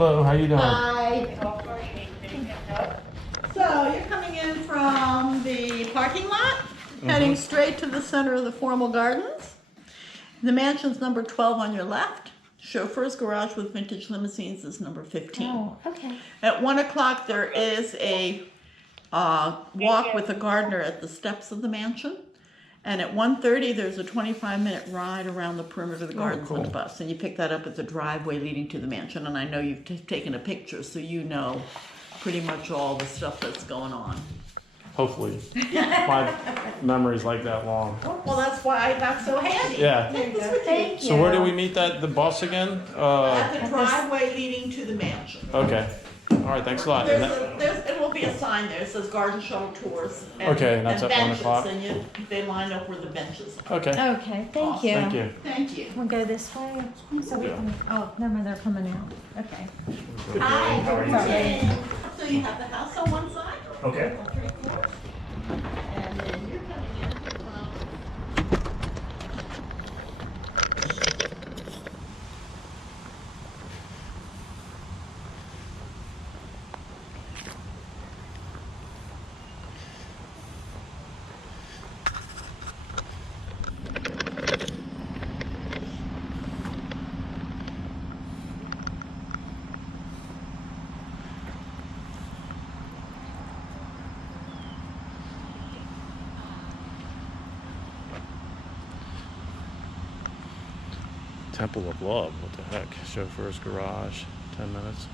Hello, how you doing? Hi. So you're coming in from the parking lot, heading straight to the center of the formal gardens. The mansion's number 12 on your left. Chauffeur's garage with vintage limousines is number 15. Oh, okay. At 1 o'clock, there is a walk with a gardener at the steps of the mansion. And at 1:30, there's a 25-minute ride around the perimeter of the gardens on the bus. And you pick that up at the driveway leading to the mansion. And I know you've taken a picture, so you know pretty much all the stuff that's going on. Hopefully. My memory's like that long. Well, that's why I got so handy. Yeah. Take this with you. Thank you. So where do we meet the bus again? At the driveway leading to the mansion. Okay. All right, thanks a lot. And that- There will be a sign there that says garden shuttle tours. Okay, and that's at 1 benches, o'clock? And they line up where the benches are. Okay, Okay, thank you. thank you. Thank you. We'll go this way. So we can, oh, never mind, they're coming out. Okay. Hi. How are you? So you have the house on one side? Okay. All 3 floors? And then you're coming in from Temple of Love, what the heck? Chauffeur's garage, 10 minutes.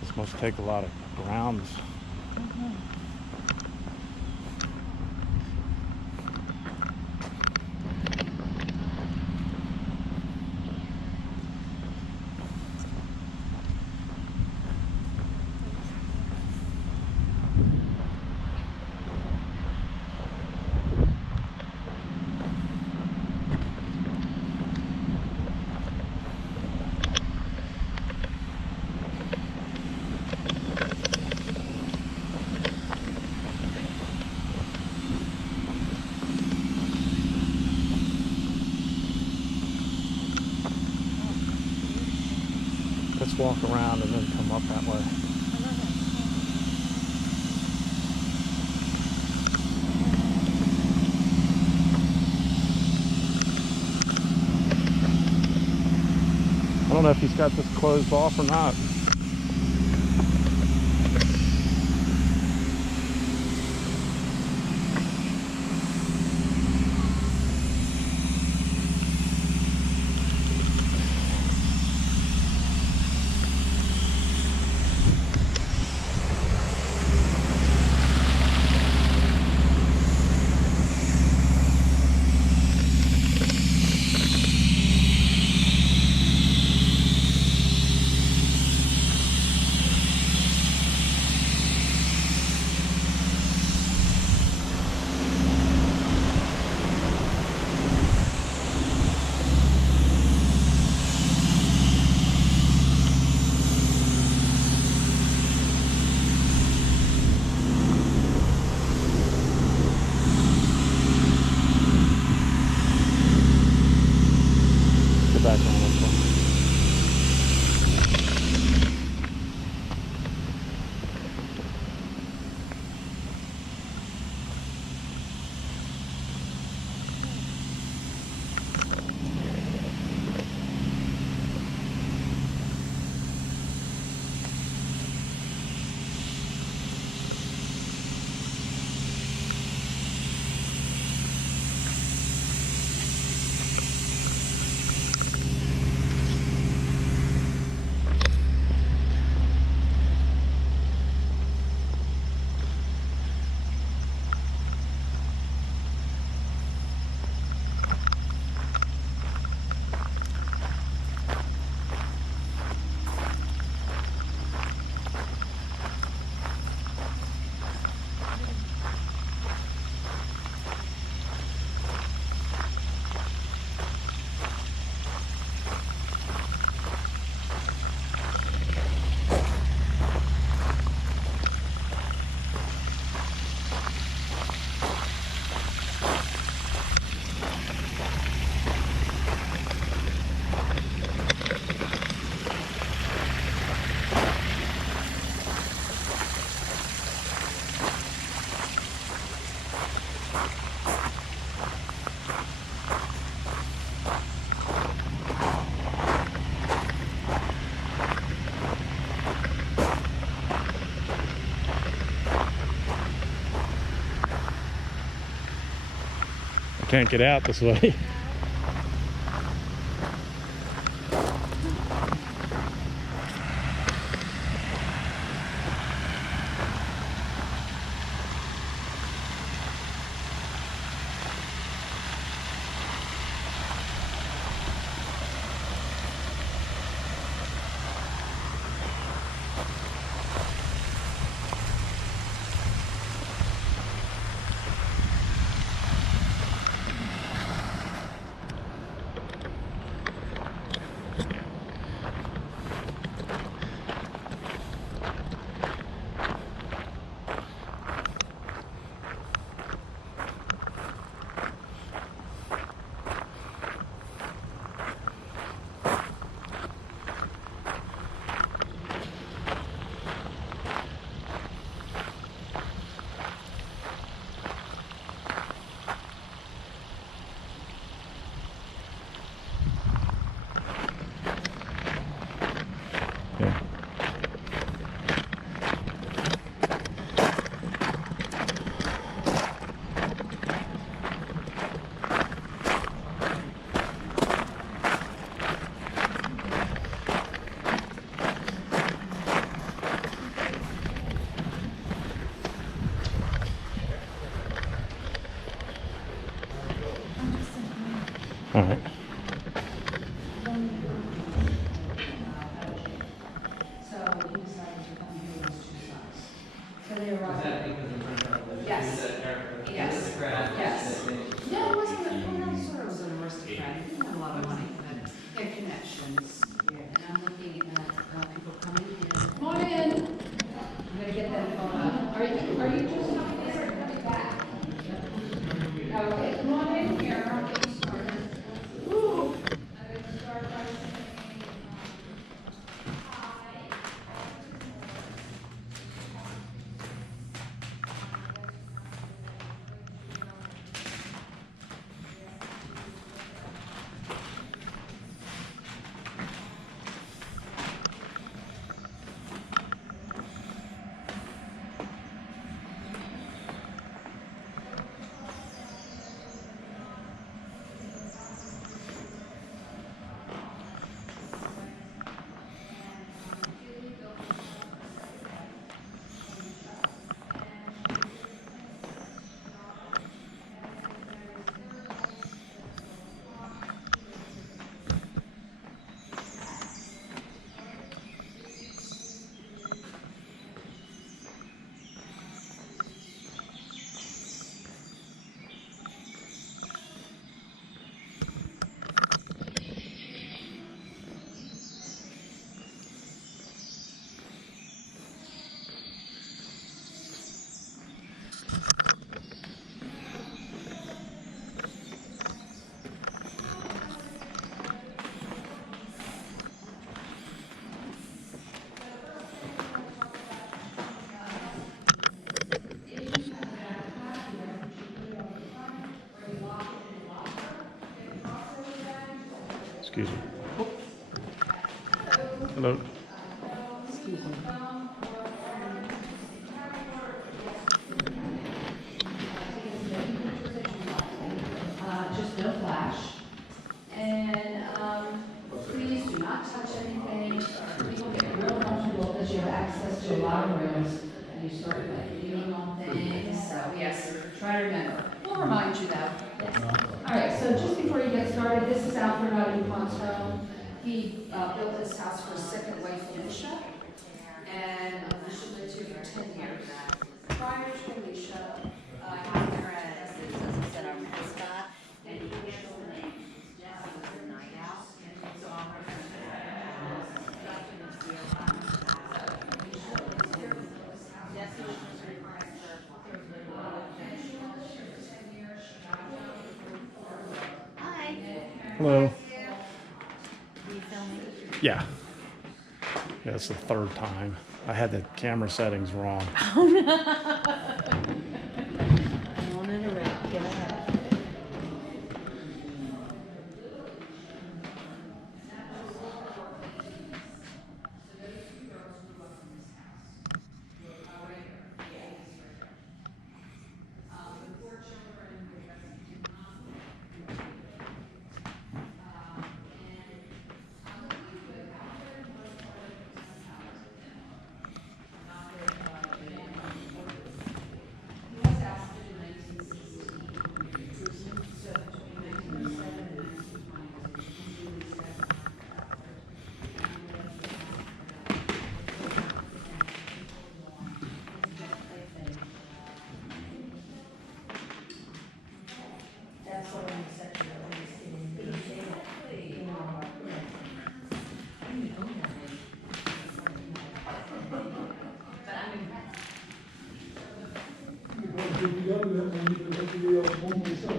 This must take a lot of grounds. Let's walk around and then come up that way. I don't know if he's got this closed off or not. Back on this one. can't get out this way. Yeah. All right. So he decided to come here with his two sons. So they arrived. Yes. Yes. Yes. No, it wasn't, well, no, sort of was an aristocrat. He didn't have a lot of money, but he had connections. And I'm looking at people coming in. Come on in. I'm gonna get that photo. Are you just coming in or coming back? Okay, come on in here. I'll get you started. Woo. I'm gonna start by saying, hi. Excuse me. Hello. Just no flash. And please do not touch anything. People get real comfortable because you have access to a lot of rooms and you start like leaning on things. So yes, try to remember. We'll remind you though. Yes. All right. So just before you get started, this is Alfred DuPont's home. He built this house for his second wife, Alicia, and Alicia lived here for 10 years. Prior to Alicia, Catherine, as I said, our mascot, and he was the name. Jesse was the night out, and so I'm Jesse was Hi. Hello. Are you filming? Yeah. Yeah, it's the third time. I had the camera settings wrong. Oh no. I won't interrupt. Get ahead. Actually,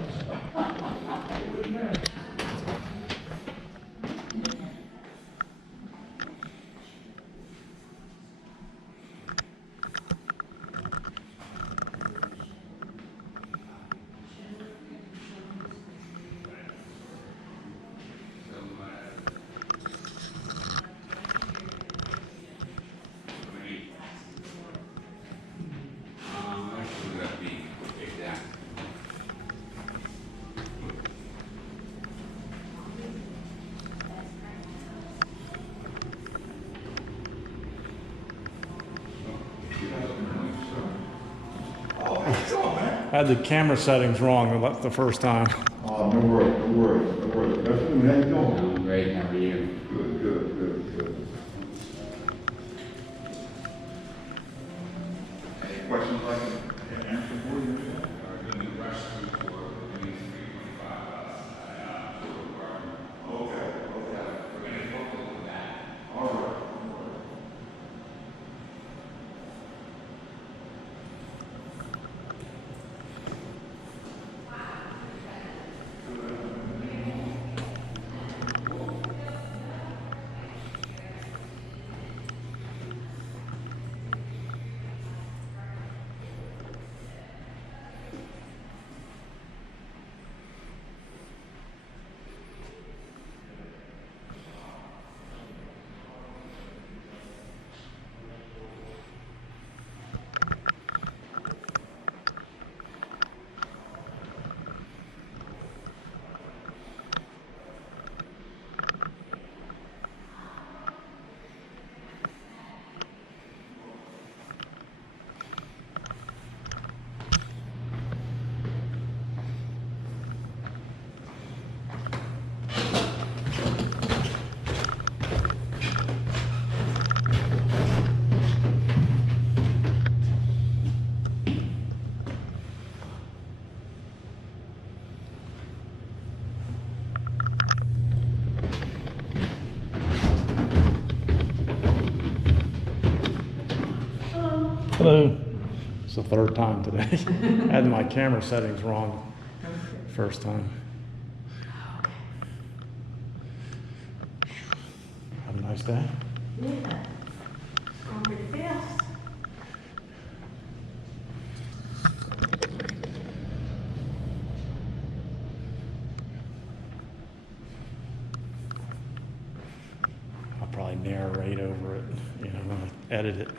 that'd be exact. I had the camera settings wrong the first time. Oh, no worries, no worries, no worries. That's how you doing? I'm great, how are you? Good, good, good, good. Any questions I can answer for you? Okay, okay. All right. Hello. It's the third time today. I had my camera settings wrong first time. Have a nice day. Yeah. It's going pretty fast. I'll probably narrate over it, when I edit it.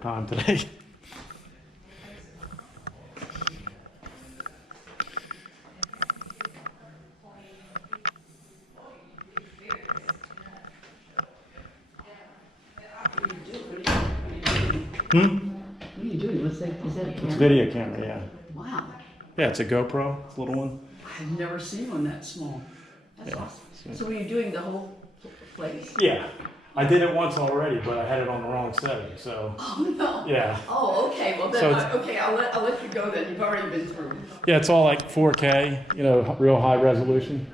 third time today. Hmm? What are you doing? Is that a It's a camera? video camera, yeah. Wow, Yeah, it's a GoPro, it's a little one. I've never seen one that small. That's Yeah. awesome. So were you doing the whole place? Yeah, I did it once already, but I had it on the wrong setting, so, Oh, no. yeah. Oh, okay, well So then, it's- okay, I'll let you go then, you've already been through. Yeah, it's all like 4K, you know, real high resolution.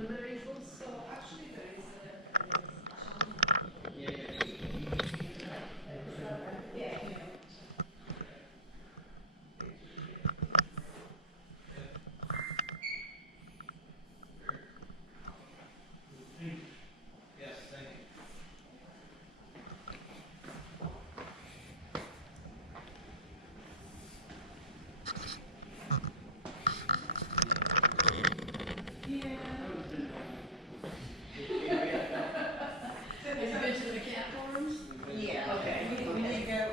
Have you been to the mechanical rooms? Yeah. Okay. We need to go,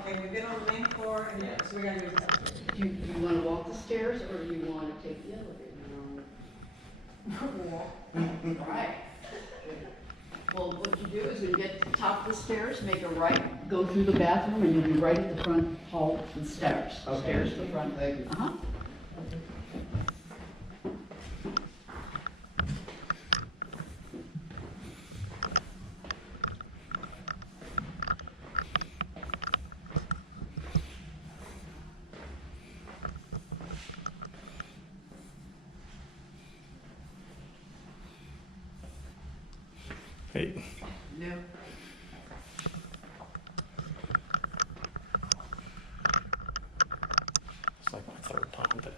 okay, we've been on the main floor, and so we gotta go upstairs. Do you wanna walk the stairs, or do you wanna take the elevator? Right. Well, what you do is when you get to the top of the stairs, make a right, go through the bathroom, and you'll be right at the front hall with the stairs. Stairs to the front. Thank you. Uh-huh. Hey, No. it's like my third time today.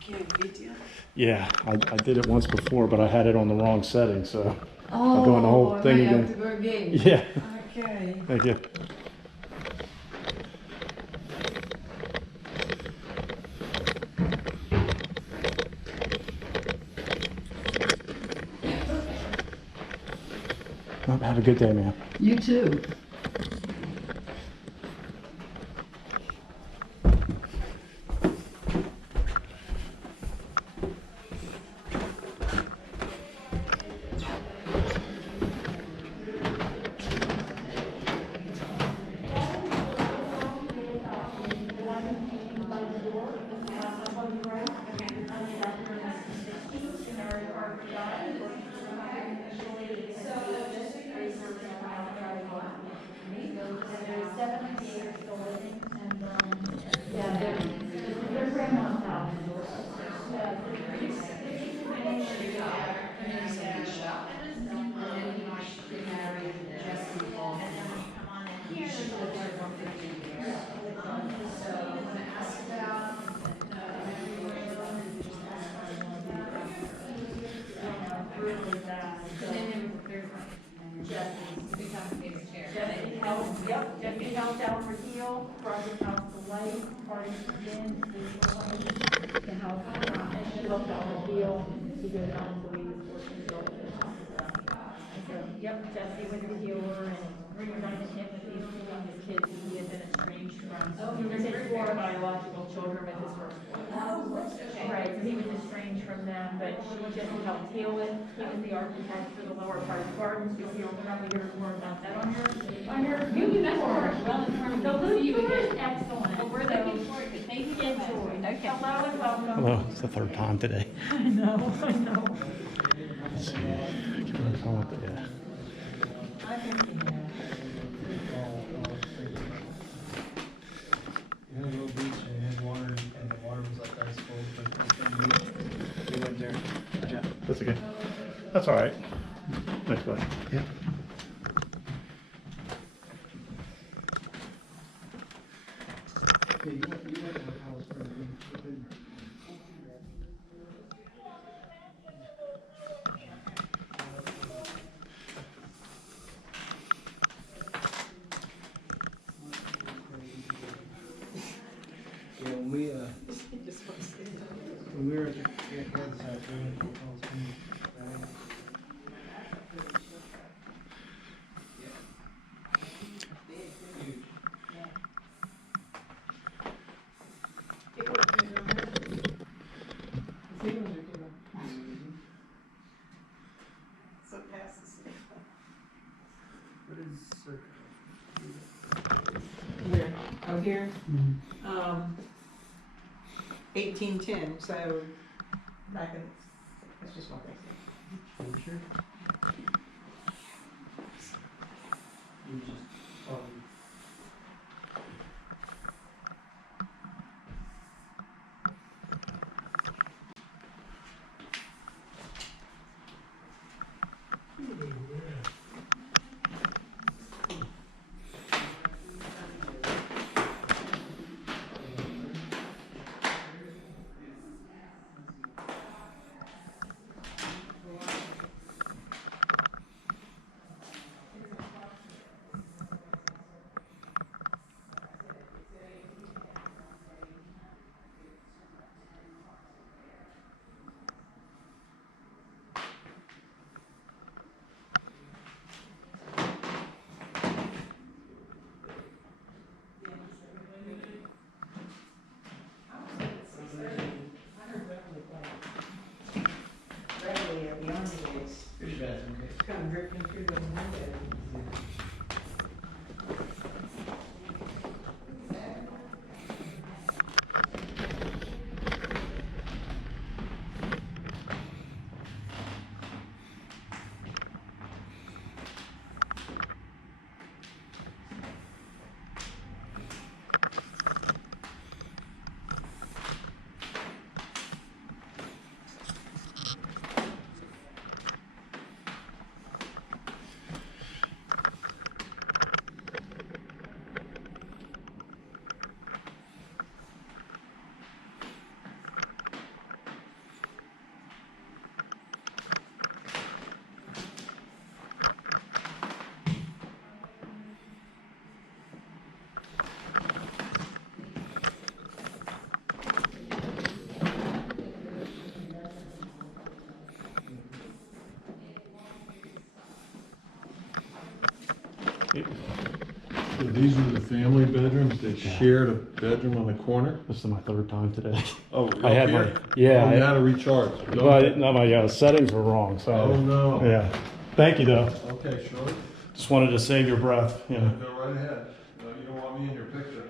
Can't beat you. Yeah, I did it once before, but I had it on the wrong setting, so I'm doing the whole thing now you have again. to go again. Yeah, Okay. thank you. Well, have a good day, man. You too. Jesse helped out for heels. call, Roger's house, the light, party begins, the house, and she looked on the deal, she goes on to leave, working till I said, yep, Jesse was the healer, and reunited him with these two youngest kids that he had been estranged from. There's his four biological children with his first wife. Right, so he was estranged from them, but she just helped heal it. He was the architect for the lower part of the gardens. You'll probably hear more about that on your. You that's well informed. The We'll see you tour is again. excellent. Well, we're looking forward to it. Thank you very much. Enjoy. Okay. Hello and welcome. Hello, it's the third time today. I know, I know. Let's see. I can't remember if I went there. We had a little beach and it had water and the water was like ice cold, but we went there. Yeah. That's okay. That's all right. Next question. Yeah. Yeah, you went to the house for a week. Yeah, when we were at the Kansas house, we went to the house. So passes. What is circa? Where? Oh, here? 1810, so back in, that's just what they say. You sure? You just, Readily beyond the days, here's your bathroom, okay? come drifting through the window. So these are the family bedrooms, they shared a bedroom on the corner? This is my third time today. Oh, I had here? my, yeah, Oh, you had I, to recharge. but no, my settings were wrong, so. Oh, no. Yeah. Thank you, though. Okay, sure. Just wanted to save your breath, you know. Go right ahead. No, you don't want me in your picture.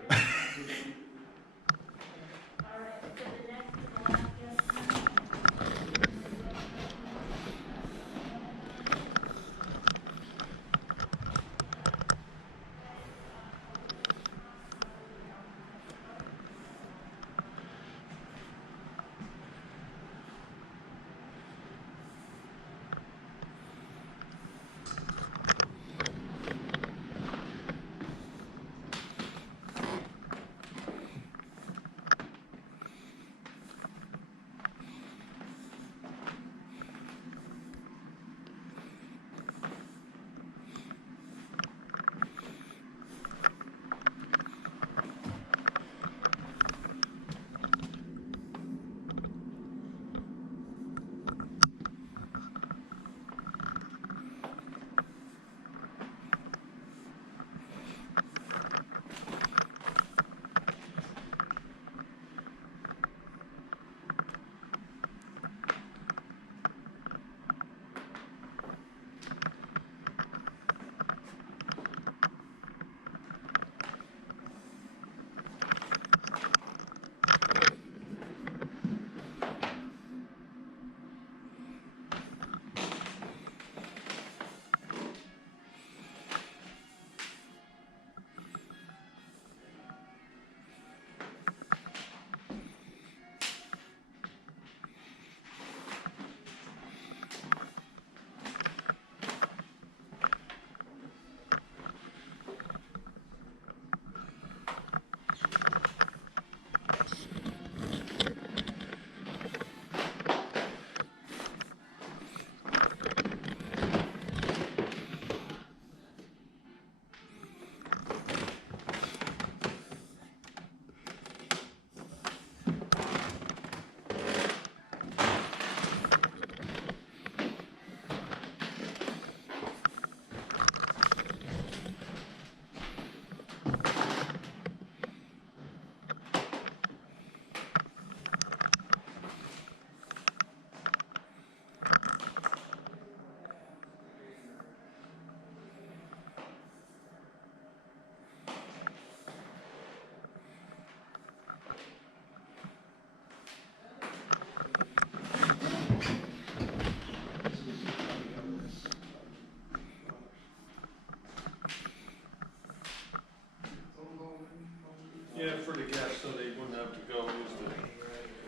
Yeah, for the guests, so they wouldn't have to go use the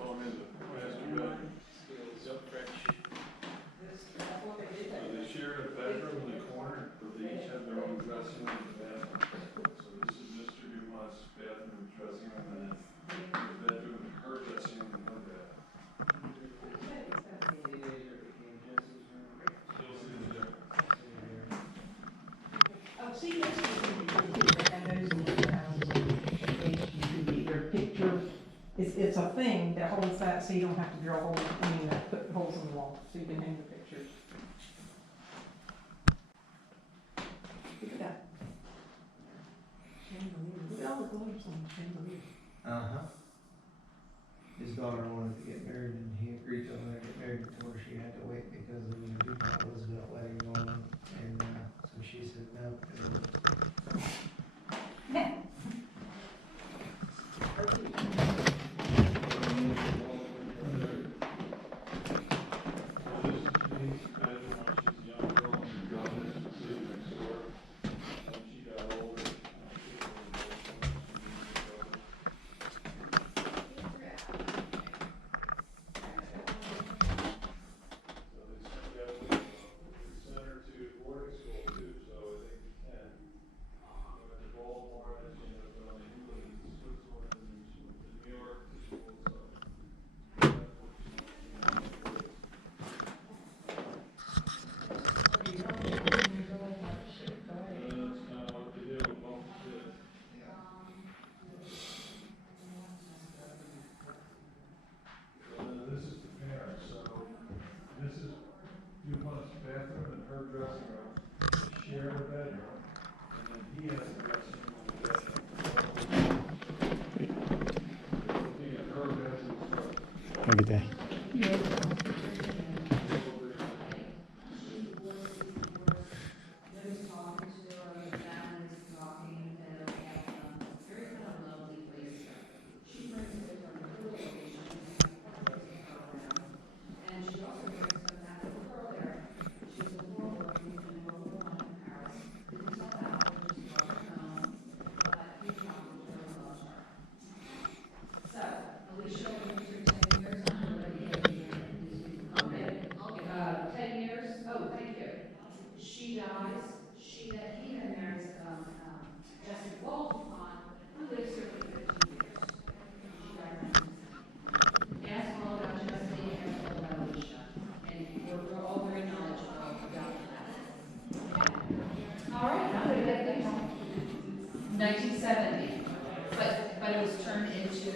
phone in the master bedroom. So they share a bedroom in the corner, but they each have their own dressing room and bathroom. So this is Mr. Dumont's bathroom and dressing room, and then his bedroom, her dressing room and her bathroom. Still see the difference. Oh, see, that's what we do, and those in the houses, HGTV, their picture, it's a thing that holds that, so you don't have to drill holes, put holes in the wall, so you can hang the pictures. Look at that. Chandelier. Look at all the globes on the chandelier. Uh-huh. His daughter wanted to get married, and he agreed to let her get married before she had to wait because of the DuPont Roosevelt wedding going on. And, so she said no. DuPont's bathroom and her dressing room, share a bedroom, and then he has a dressing room and bedroom. Looking at her bedroom first. Look at that. But it was turned into,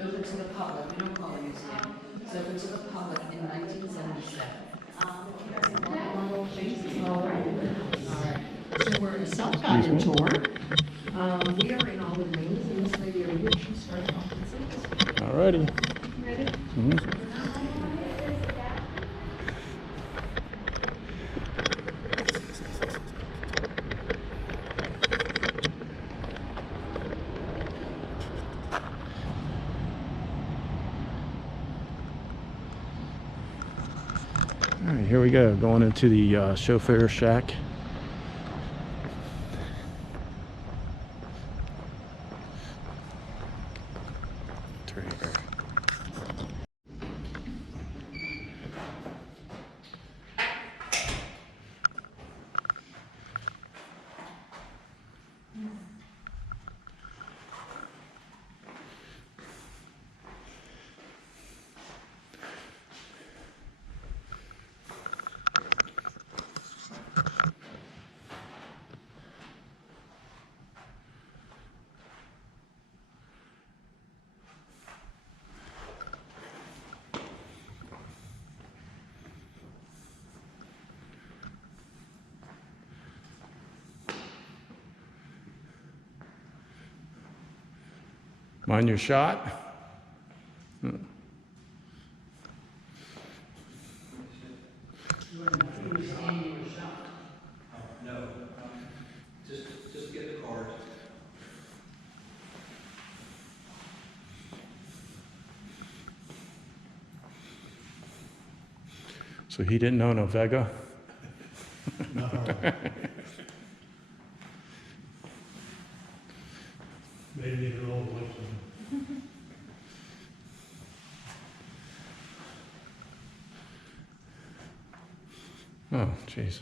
open to the public, we don't call it a museum, it's open to the public in 1977. So we're in a self-guided tour. We are in all the rooms, and this lady over here, she started off with this. All righty. Ready? Mhm. All right, here we go, going into the chauffeur shack. It's right here. Mind your shot. No. Just get the card. So he didn't own a Vega? Maybe even old ones. Oh, jeez.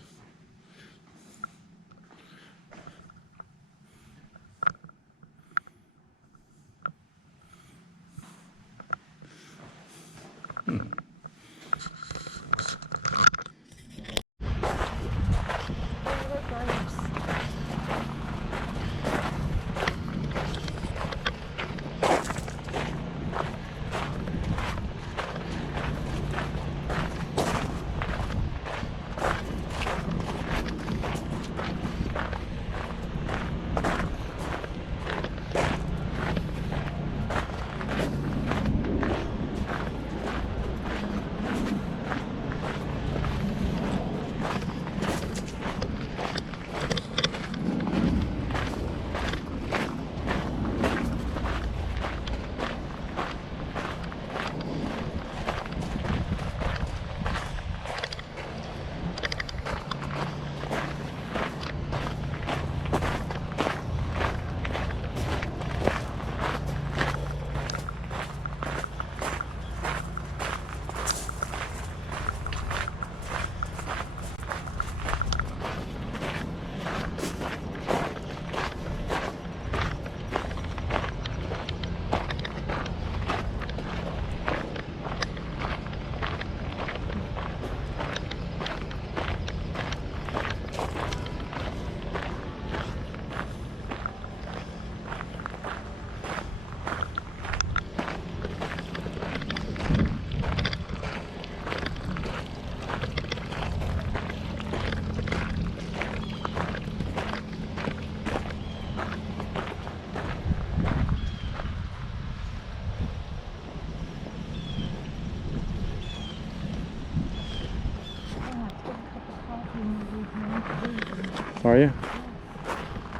Are you?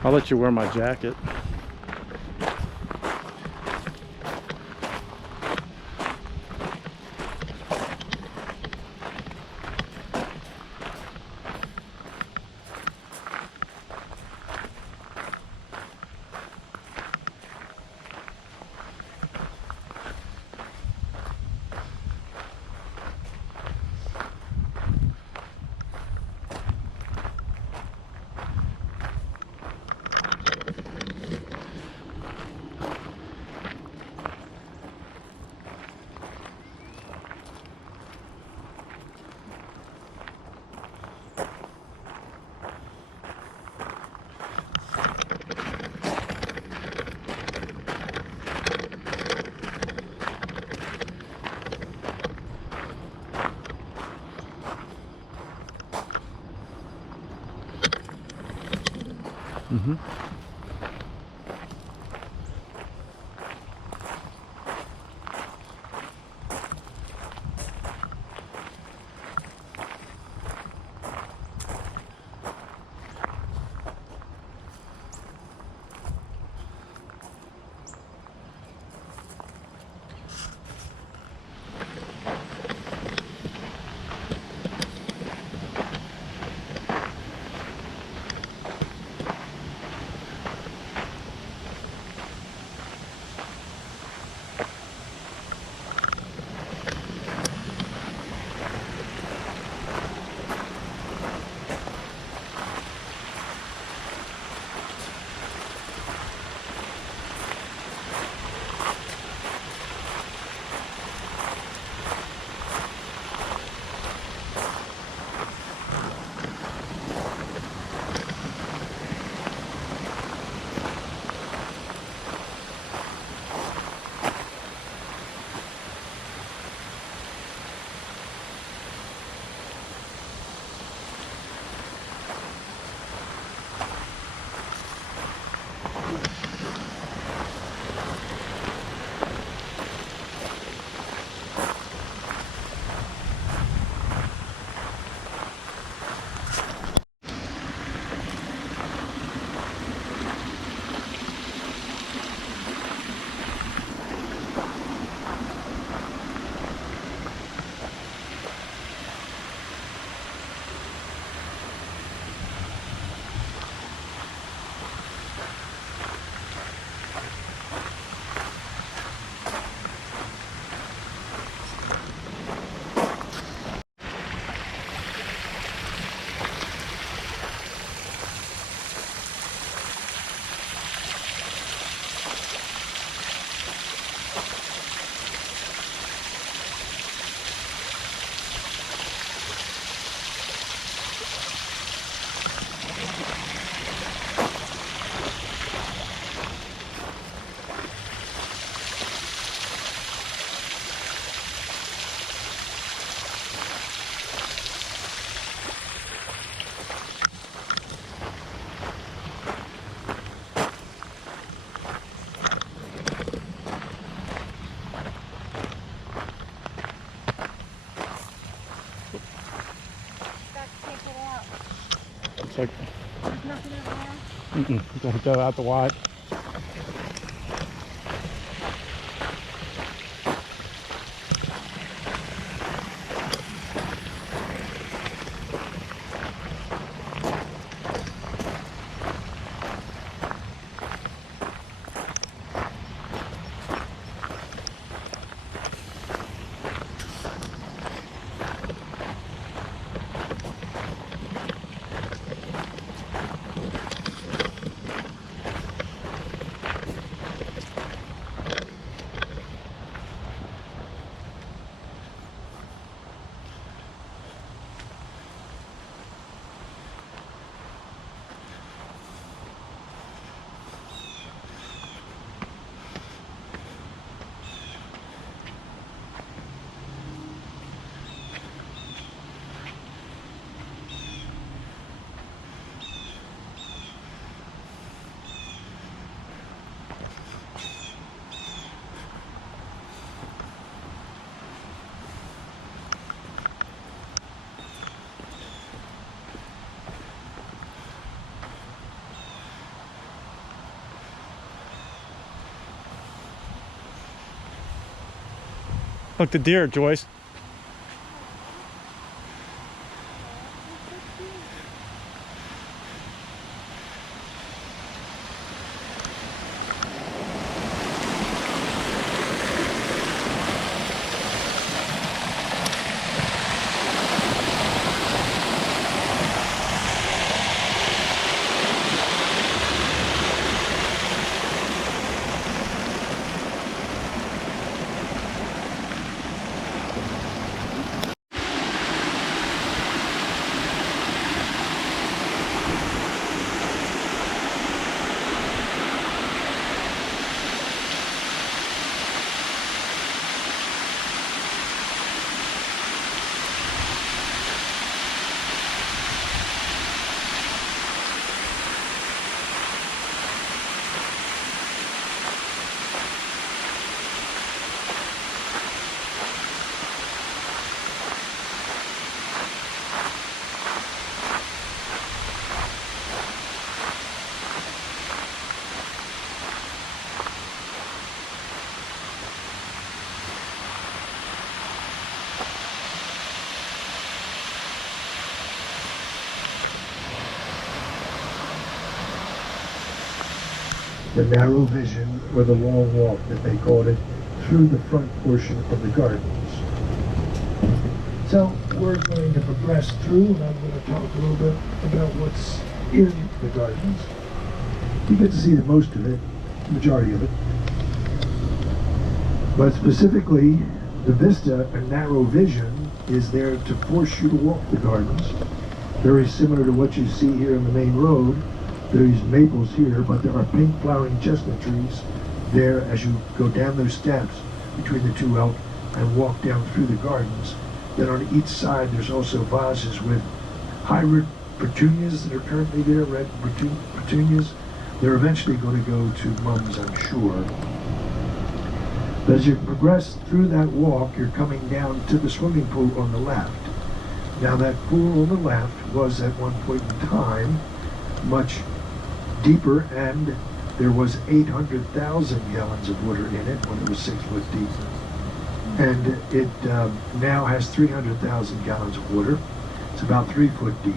I'll let you wear my jacket. Mm-hmm. like, There's nothing in there? don't go out the wide. Look, the deer, Joyce. The narrow vision, or the long walk that they called it, through the front portion of the gardens. So we're going to progress through, and I'm going to talk a little bit about what's in the gardens. You get to see the most of it, the majority of it. But specifically, the vista, a narrow vision, is there to force you to walk the gardens. Very similar to what you see here in the main road. There's maples here, but there are pink flowering chestnut trees there as you go down those steps between the two elk and walk down through the gardens. Then on each side there's also vases with hybrid petunias that are currently there, red petunias. They're eventually going to go to mums, I'm sure. But as you progress through that walk, you're coming down to the swimming pool on the left. Now that pool on the left was at one point in time much deeper, and there was 800,000 gallons of water in it when it was 6 foot deep. And it now has 300,000 gallons of water. It's about 3 foot deep.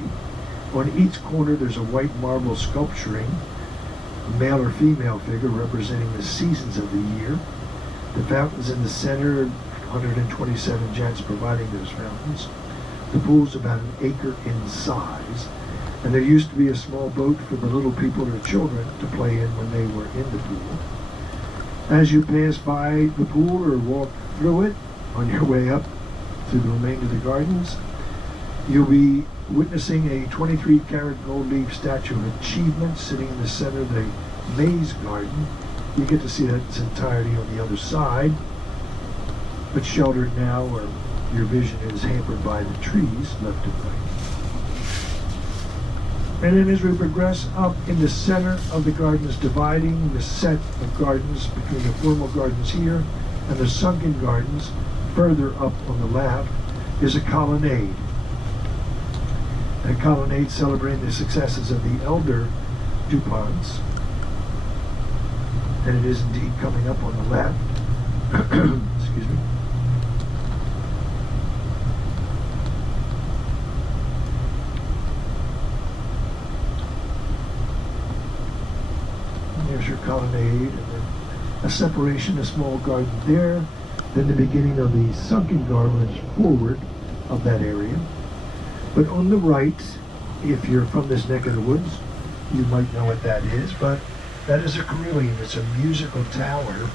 On each corner there's a white marble sculpturing, a male or female figure representing the seasons of the year. The fountains in the center, 127 jets providing those fountains. The pool's about an acre in size. And there used to be a small boat for the little people or children to play in when they were in the pool. As you pass by the pool or walk through it on your way up through the remainder of the gardens, you'll be witnessing a 23-karat gold leaf statue of achievement sitting in the center of the maze garden. You get to see that in its entirety on the other side, but sheltered now, or your vision is hampered by the trees left and right. And then as we progress up in the center of the gardens, dividing the set of gardens between the formal gardens here and the sunken gardens further up on the left, is a colonnade. a colonnade celebrating the successes of the elder DuPonts. And it is indeed coming up on the left. Excuse me. And there's your colonnade, and then a separation, a small garden there. Then the beginning of the sunken garlands forward of that area. But on the right, if you're from this neck of the woods, you might know what that is, but that is a carillon. It's a musical tower.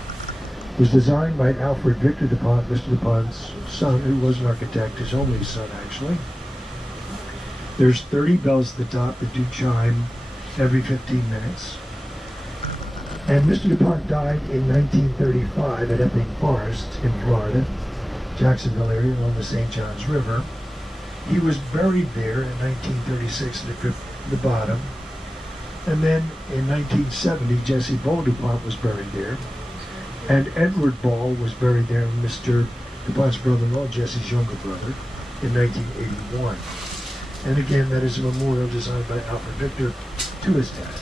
It was designed by Alfred Victor DuPont, Mr. DuPont's son, who was an architect, his only son actually. There's 30 bells at the top that do chime every 15 minutes. And Mr. DuPont died in 1935 at Epping Forest in Florida, Jacksonville area along the St. Johns River. He was buried there in 1936 at the bottom. And then in 1970, Jesse Ball DuPont was buried there. And Edward Ball was buried there, Mr. DuPont's brother-in-law, Jesse's younger brother, in 1981. And again, that is a memorial designed by Alfred Victor to his dad.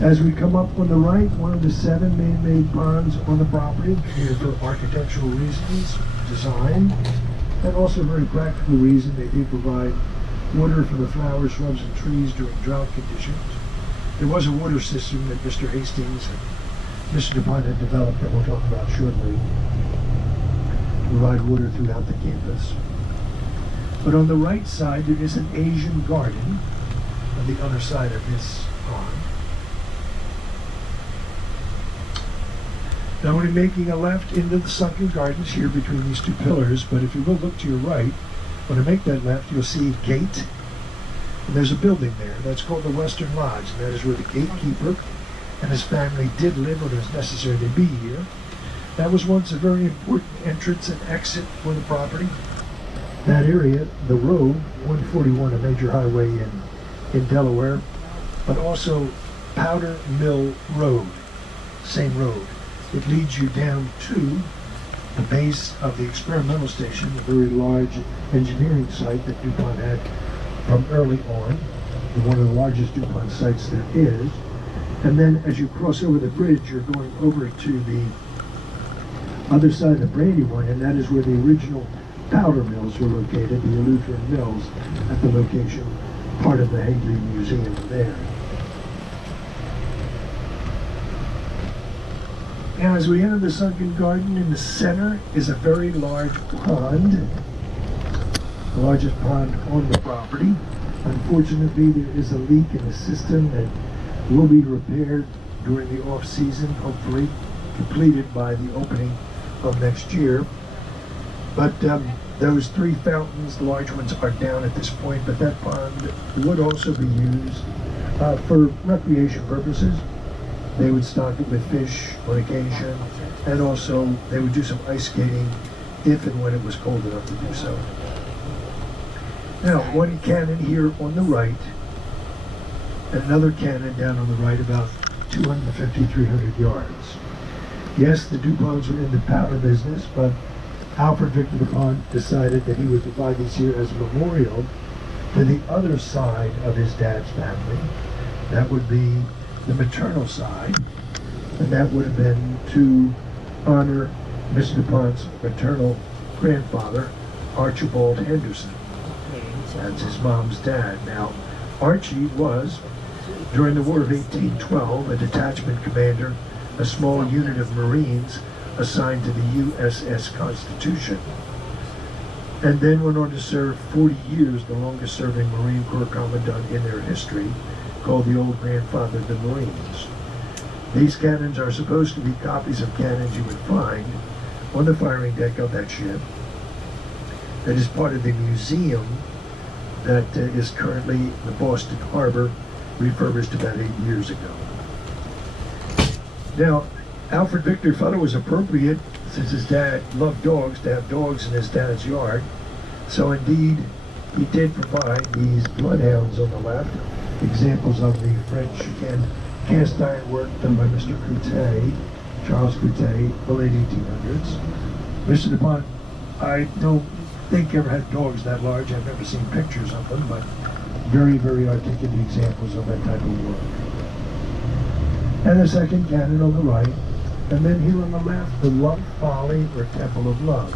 As we come up on the right, one of the 7 man-made ponds on the property, here for architectural reasons, design, and also very practical reason. They do provide water for the flowers, shrubs, and trees during drought conditions. There was a water system that Mr. Hastings and Mr. DuPont had developed that we'll talk about shortly to provide water throughout the campus. But on the right side, there is an Asian garden on the other side of this pond. Now we're making a left into the sunken gardens here between these 2 pillars, but if you will look to your right, when I make that left, you'll see a gate. And there's a building there. That's called the Western Lodge, and that is where the gatekeeper and his family did live when it was necessary to be here. That was once a very important entrance and exit for the property. That area, the road, 141, a major highway in Delaware, but also Powder Mill Road, same road. It leads you down to the base of the experimental station, a very large engineering site that DuPont had from early on, one of the largest DuPont sites there is. And then as you cross over the bridge, you're going over to the other side of the Brandywine, and that is where the original powder mills were located, the Lutheran mills, at the location, part of the Hagley Museum there. Now, as we enter the sunken garden, in the center is a very large pond, the largest pond on the property. Unfortunately, there is a leak in the system that will be repaired during the off-season, hopefully completed by the opening of next year. But those 3 fountains, the large ones, are down at this point, but that pond would also be used for recreation purposes. They would stock it with fish on occasion, and also they would do some ice skating if and when it was cold enough to do so. Now, one cannon here on the right, and another cannon down on the right, about 250, 300 yards. Yes, the DuPonts were in the powder business, but Alfred Victor DuPont decided that he would provide these here as a memorial to the other side of his dad's family. That would be the maternal side, and that would have been to honor Mr. DuPont's maternal grandfather, Archibald Henderson. That's his mom's dad. Now, Archie was, during the War of 1812, a detachment commander, a small unit of Marines assigned to the USS Constitution, and then went on to serve 40 years, the longest serving Marine Corps commandant in their history, called the Old Grandfather of the Marines. These cannons are supposed to be copies of cannons you would find on the firing deck of that ship. That is part of the museum that is currently in the Boston Harbor, refurbished about 8 years ago. Now, Alfred Victor thought it was appropriate, since his dad loved dogs, to have dogs in his dad's yard. So indeed, he did provide these bloodhounds on the left, examples of the French, again, cast iron work done by Mr. Coutet, Charles Coutet, the late 1800s. Mr. DuPont, I don't think ever had dogs that large. I've never seen pictures of them, but very, very articulate examples of that type of work. And the second canon on the right, and then here on the left, the Love Folly or Temple of Love.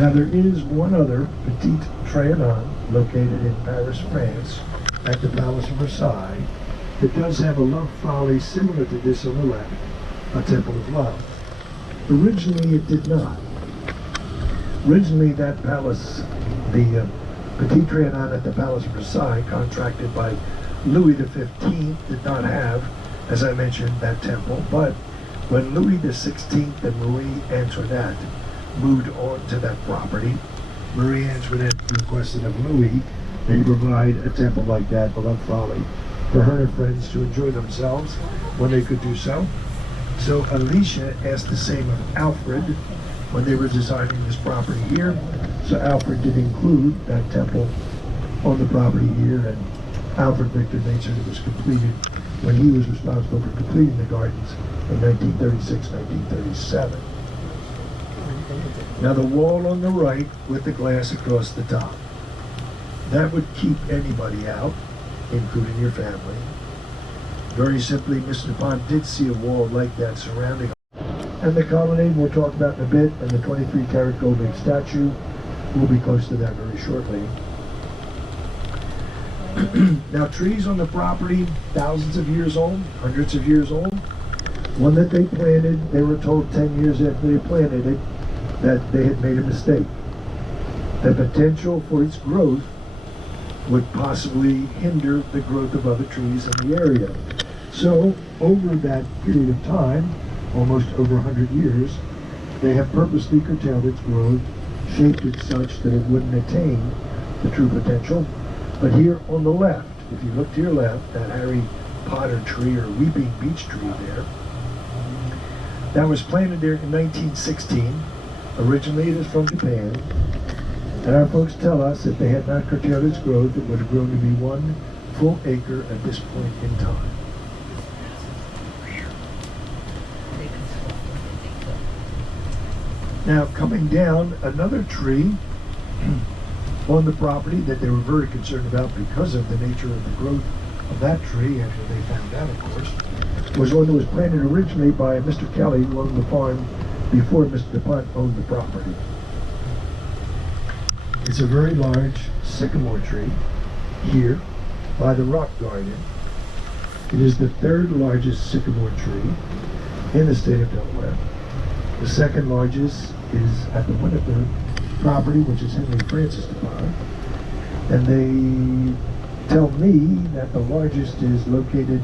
Now there is one other Petite Trianon located in Paris, France, at the Palace of Versailles, that does have a Love Folly similar to this on the left, a Temple of Love. Originally it did not. Originally that palace, the Petite Trianon at the Palace of Versailles, contracted by Louis XV, did not have, as I mentioned, that temple, but when Louis XVI and Marie Antoinette moved on to that property, Marie Antoinette requested of Louis that he provide a temple like that, the Love Folly, for her and her friends to enjoy themselves when they could do so. So Alicia asked the same of Alfred when they were designing this property here. So Alfred did include that temple on the property here, and Alfred Victor made sure it was completed when he was responsible for completing the gardens in 1936, 1937. Now the wall on the right with the glass across the top. That would keep anybody out, including your family. Very simply, Mr. Pond did see a wall like that surrounding. And the colonnade we'll talk about in a bit, and the 23-karat gold big statue. We'll be close to that very shortly. Now trees on the property, thousands of years old, hundreds of years old. One that they planted, they were told 10 years after they planted it that they had made a mistake. The potential for its growth would possibly hinder the growth of other trees in the area. So over that period of time, almost over 100 years, they have purposely curtailed its growth, shaped it such that it wouldn't attain the true potential. But here on the left, if you look to your left, that Harry Potter tree or weeping beech tree there, that was planted there in 1916. Originally it is from Japan. And our folks tell us if they had not curtailed its growth, it would have grown to be 1 full acre at this point in time. Now coming down, another tree on the property that they were very concerned about because of the nature of the growth of that tree, after they found out, of course, was one that was planted originally by Mr. Kelly, who owned the farm before Mr. DuPont owned the property. It's a very large sycamore tree here by the rock garden. It is the 3rd largest sycamore tree in the state of Delaware. The 2nd largest is at the Winifred property, which is Henry Francis DuPont. And they tell me that the largest is located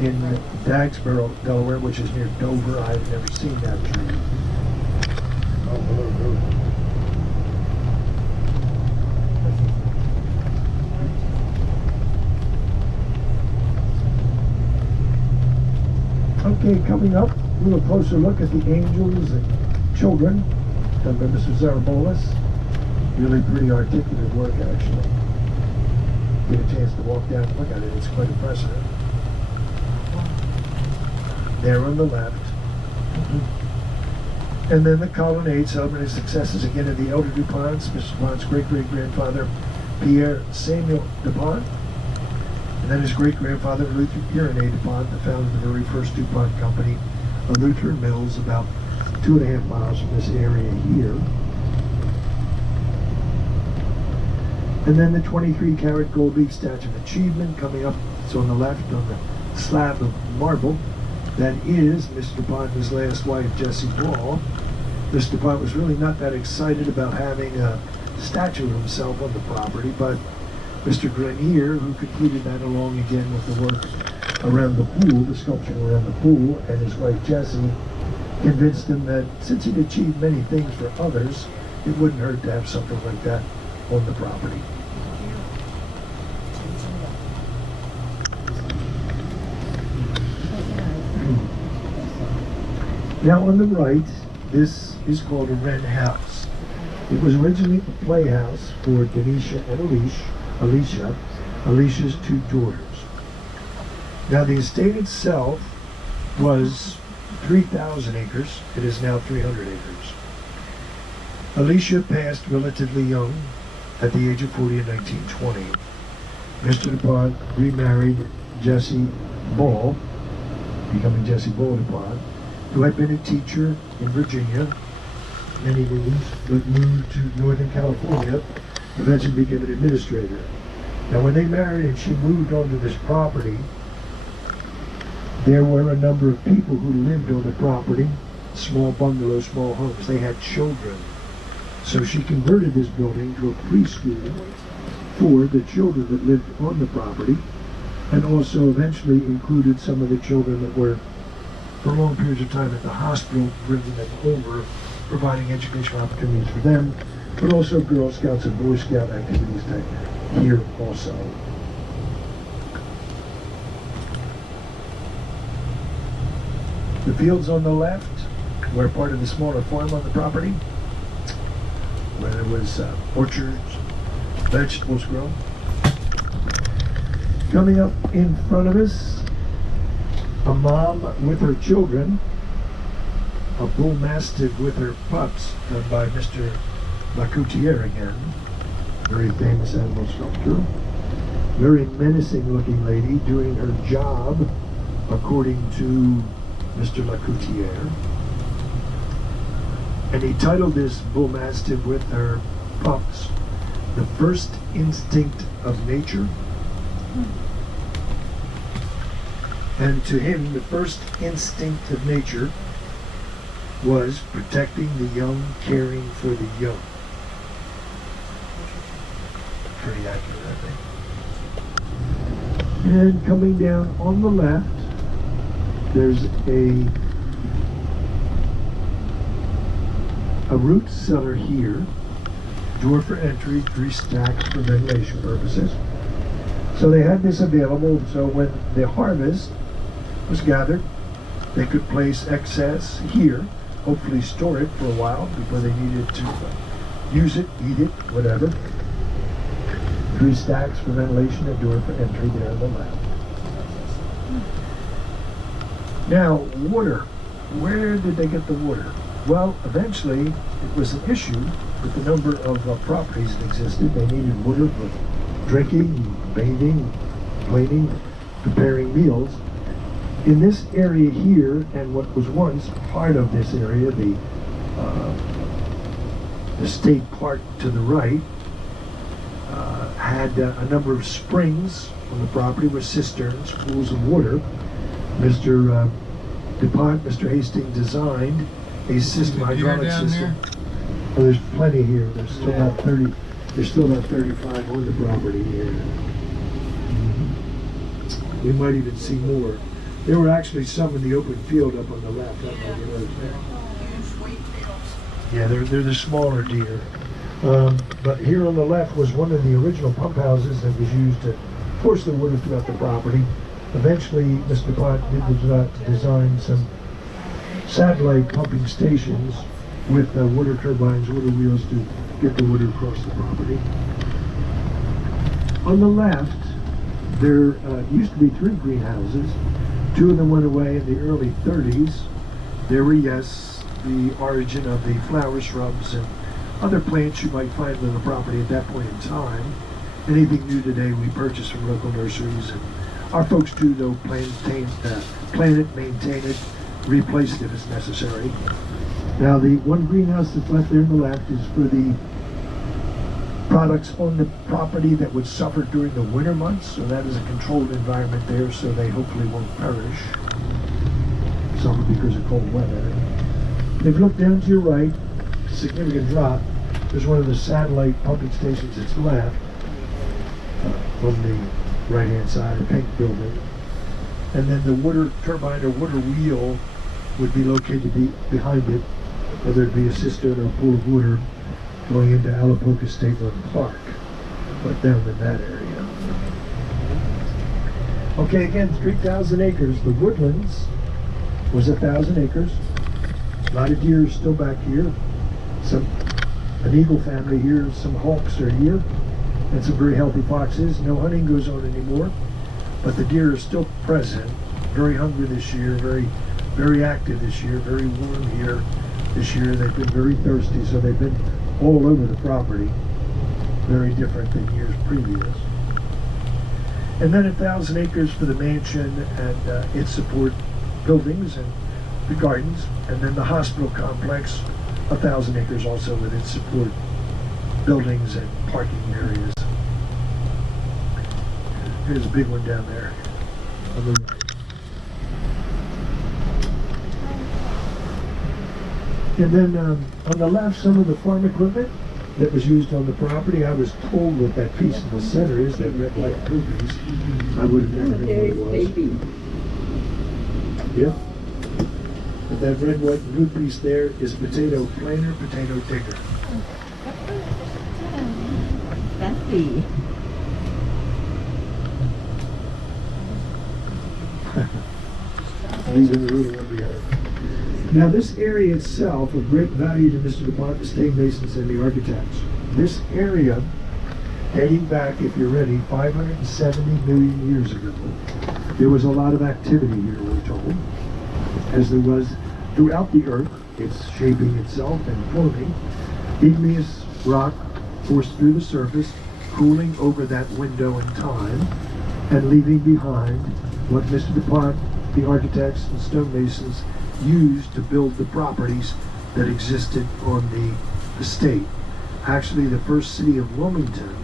in Dagsboro, Delaware, which is near Dover. I've never seen that tree. Oh, hello, Dover. Okay, coming up, a little closer look at the angels and children done by Mr. Zarabolas. Really pretty articulate work, actually. Get a chance to walk down and look at it. It's quite impressive. There on the left. And then the colonnade celebrating successes again of the elder DuPonts, Mr. DuPont's great-great-grandfather, Pierre Samuel DuPont. And then his great-grandfather, Luther Irénée DuPont, that founded the very first DuPont company, a Lutheran Mills, about 2.5 miles from this area here. And then the 23-karat gold leaf statue of achievement coming up. It's on the left on the slab of marble. That is Mr. DuPont and his last wife, Jessie Ball. Mr. DuPont was really not that excited about having a statue of himself on the property, but Mr. Grenier, who completed that along again with the work around the pool, the sculpture around the pool, and his wife Jessie, convinced him that since he'd achieved many things for others, it wouldn't hurt to have something like that on the property. Now on the right, this is called a Wren House. It was originally a playhouse for Denisha and Alicia's 2 daughters. Now the estate itself was 3,000 acres. It is now 300 acres. Alicia passed relatively young at the age of 40 in 1920. Mr. DuPont remarried Jessie Ball, becoming Jessie Ball DuPont, who had been a teacher in Virginia many moons, but moved to Northern California, eventually became an administrator. Now when they married and she moved onto this property, there were a number of people who lived on the property, small bungalows, small homes. They had children. So she converted this building to a preschool for the children that lived on the property, and also eventually included some of the children that were for long periods of time at the hospital, bringing them over, providing educational opportunities for them, but also Girl Scouts and Boy Scout activities here also. The fields on the left were part of the smaller farm on the property, where there was orchards, vegetables grown. Coming up in front of us, a mom with her children, a bull mastiff with her pups, done by Mr. Lacoutiere again, very famous animal sculptor. Very menacing looking lady doing her job according to Mr. Lacoutiere. And he titled this bull mastiff with her pups, "The First Instinct of Nature." And to him, the first instinct of nature was protecting the young, caring for the young. Pretty accurate, I think. And coming down on the left, there's a root cellar here, door for entry, 3 stacks for ventilation purposes. So they had this available, so when the harvest was gathered, they could place excess here, hopefully store it for a while before they needed to use it, eat it, whatever. 3 stacks for ventilation, a door for entry there on the left. Now, water. Where did they get the water? Well, eventually, it was an issue with the number of properties that existed. They needed water for drinking, bathing, cleaning, preparing meals. In this area here, and what was once part of this area, the state park to the right, had a number of springs on the property with cisterns, pools of water. Mr. DuPont, Mr. Hastings designed a system, hydraulic system. Well, there's plenty here. There's still about 30. There's still about 35 on the property here. We might even see more. There were actually some in the open field up on the left. I don't know if you noticed that. Yeah, they're the smaller deer. But here on the left was one of the original pump houses that was used to force the water throughout the property. Eventually, Mr. DuPont did design some satellite pumping stations with water turbines, water wheels to get the water across the property. On the left, there used to be 3 greenhouses. 2 of them went away in the early 30s. There were, yes, the origin of the flower shrubs and other plants you might find on the property at that point in time. Anything new today we purchase from local nurseries, and our folks do, though, plant it, maintain it, replace it if it's necessary. Now, the one greenhouse that's left there on the left is for the products on the property that would suffer during the winter months, so that is a controlled environment there, so they hopefully won't perish. Suffer because of cold weather. If you look down to your right, significant drop, there's one of the satellite pumping stations that's left on the right-hand side, the pink building. And then the water turbine or water wheel would be located behind it, whether it be a cistern or a pool of water going into Alapoca State Run Park, but down in that area. Okay, again, 3,000 acres. The Woodlands was 1,000 acres. A lot of deer are still back here. An eagle family here, some hawks are here, and some very healthy foxes. No hunting goes on anymore, but the deer are still present. Very hungry this year, very active this year, very warm here this year. They've been very thirsty, so they've been all over the property, very different than years previous. And then 1,000 acres for the mansion and its support buildings and the gardens, and then the hospital complex, 1,000 acres also with its support buildings and parking areas. Here's a big one down there on the right. And then on the left, some of the farm equipment that was used on the property. I was told that that piece in the center is that red, white, blue piece. I would have never known what it was. Yeah. But that red, white, and blue piece there is a potato planer, potato digger. Fancy. Leaving the room over here. Now this area itself of great value to Mr. DuPont, the stonemasons, and the architects. This area, dating back, if you're ready, 570 million years ago, there was a lot of activity here, we're told, as there was throughout the earth. It's shaping itself and forming. Igneous rock forced through the surface, cooling over that window in time, and leaving behind what Mr. DuPont, the architects and stonemasons, used to build the properties that existed on the estate. Actually, the first city of Wilmington,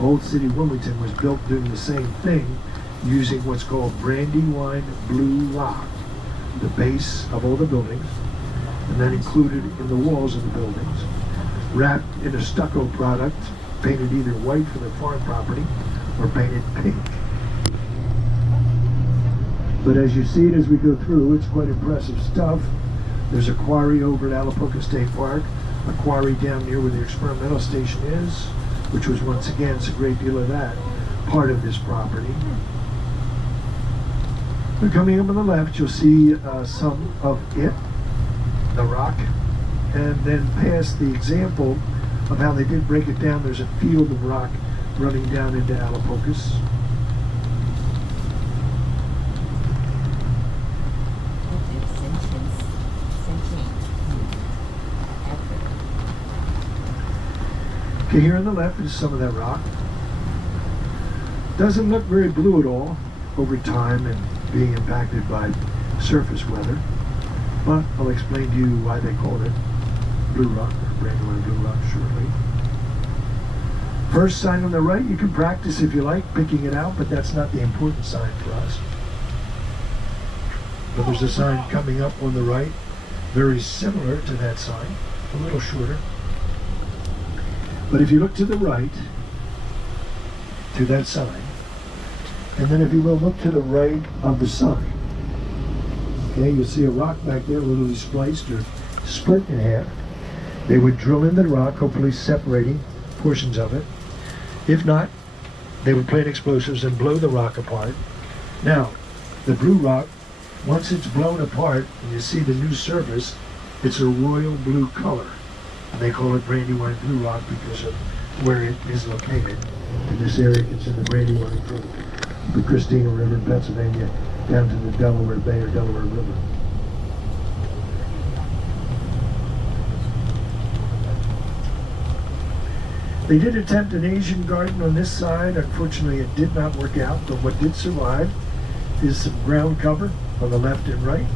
Old City Wilmington, was built doing the same thing, using what's called Brandywine blue rock, the base of all the buildings, and then included in the walls of the buildings, wrapped in a stucco product, painted either white for the farm property or painted pink. But as you see it as we go through, it's quite impressive stuff. There's a quarry over at Alapoca State Park, a quarry down near where the experimental station is, which was once again, it's a great deal of that, part of this property. But coming up on the left, you'll see some of it, the rock, and then past the example of how they did break it down, there's a field of rock running down into Alapocas. Okay, here on the left is some of that rock. Doesn't look very blue at all over time and being impacted by surface weather, but I'll explain to you why they called it blue rock or Brandywine blue rock shortly. First sign on the right, you can practice if you like picking it out, but that's not the important sign for us. But there's a sign coming up on the right, very similar to that sign, a little shorter. But if you look to the right, to that sign, and then if you will, look to the right of the sign. Okay, you'll see a rock back there literally spliced or split in half. They would drill into the rock, hopefully separating portions of it. If not, they would plant explosives and blow the rock apart. Now, the blue rock, once it's blown apart and you see the new surface, it's a royal blue color. And they call it Brandywine blue rock because of where it is located. In this area, it's in the Brandywine from the Christina River in Pennsylvania down to the Delaware Bay or Delaware River. They did attempt an Asian garden on this side. Unfortunately, it did not work out, but what did survive is some ground cover on the left and right,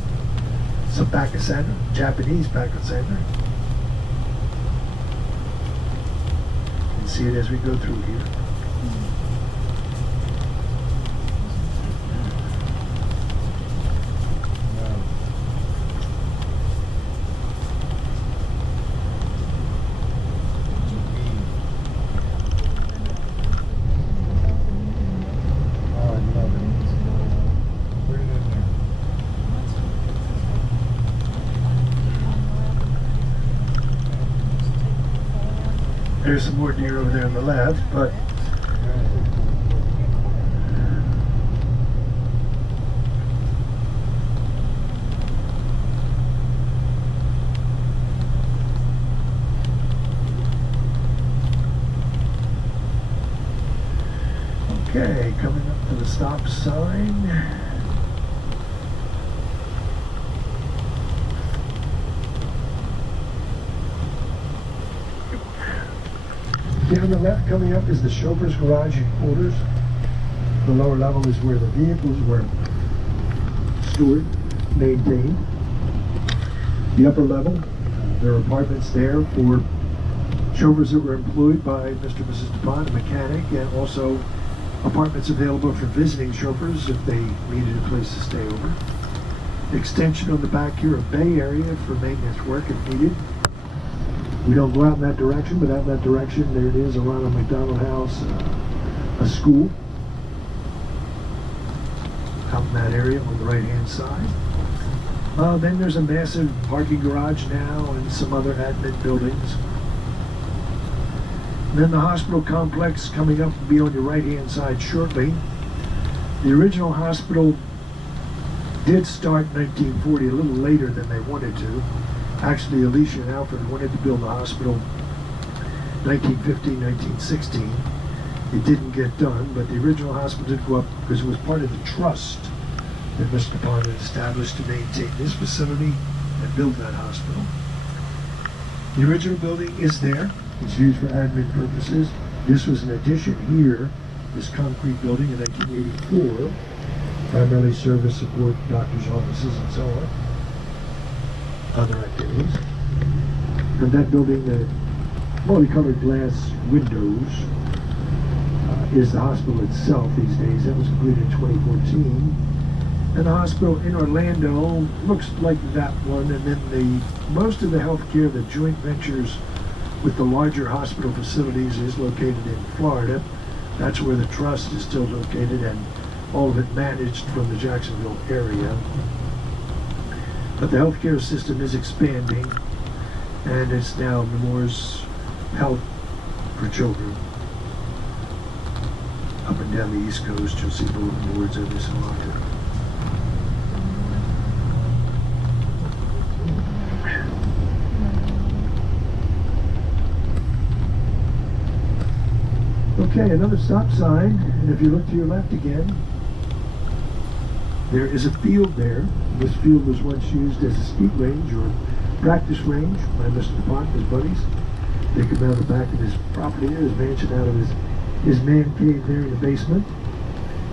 some pachysandra, Japanese pachysandra. You can see it as we go through here. There's some more deer over there on the left, but okay, coming up to the stop sign. Okay, on the left coming up is the chauffeur's garage and quarters. The lower level is where the vehicles were stored, maintained. The upper level, there are apartments there for chauffeurs that were employed by Mr. and Mrs. DuPont, a mechanic, and also apartments available for visiting chauffeurs if they needed a place to stay over. Extension on the back here, a bay area for maintenance work if needed. We don't go out in that direction, but out in that direction, there it is, a Ronald McDonald House, a school. Out in that area on the right-hand side. Then there's a massive parking garage now and some other admin buildings. And then the hospital complex coming up will be on your right-hand side shortly. The original hospital did start in 1940, a little later than they wanted to. Actually, Alicia and Alfred wanted to build the hospital 1915, 1916. It didn't get done, but the original hospital did go up because it was part of the trust that Mr. DuPont had established to maintain this facility and build that hospital. The original building is there. It's used for admin purposes. This was an addition here, this concrete building in 1984. Primarily service support, doctor's offices, and so on. Other activities. And that building, the multicolored glass windows, is the hospital itself these days. That was completed in 2014. And the hospital in Orlando looks like that one. And then most of the healthcare, the joint ventures with the larger hospital facilities is located in Florida. That's where the trust is still located, and all of it managed from the Jacksonville area. But the healthcare system is expanding, and it's now Nemours Health for Children. Up and down the East Coast, you'll see bulletin boards every so often. Okay, another stop sign, and if you look to your left again, there is a field there. This field was once used as a skeet range or practice range by Mr. DuPont and his buddies. They come out of the back of his property there, his mansion, out of his man cave there in the basement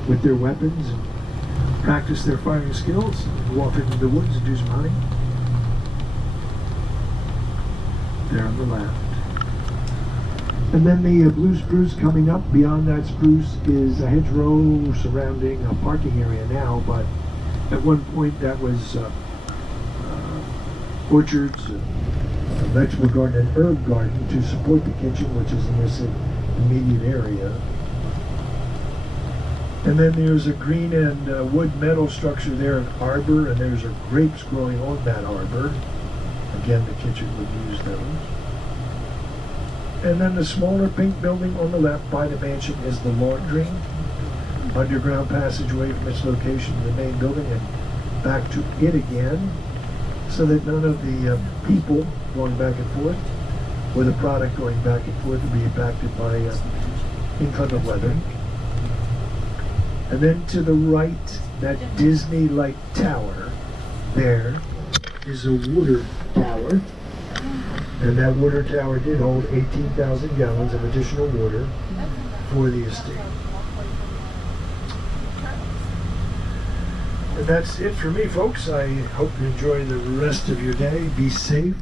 with their weapons and practice their firing skills, and go off into the woods and do some hunting. There on the left. And then the blue spruce coming up. Beyond that spruce is a hedgerow surrounding a parking area now, but at one point that was orchards, a vegetable garden, and herb garden to support the kitchen, which is in this immediate area. And then there's a green and wood metal structure there, an arbor, and there's grapes growing on that arbor. Again, the kitchen would use those. And then the smaller pink building on the left by the mansion is the laundry. Underground passageway from its location to the main building and back to it again, so that none of the people going back and forth or the product going back and forth will be impacted by inclement weather. And then to the right, that Disney-like tower, there is a water tower. And that water tower did hold 18,000 gallons of additional water for the estate. And that's it for me, folks. I hope you enjoy the rest of your day. Be safe.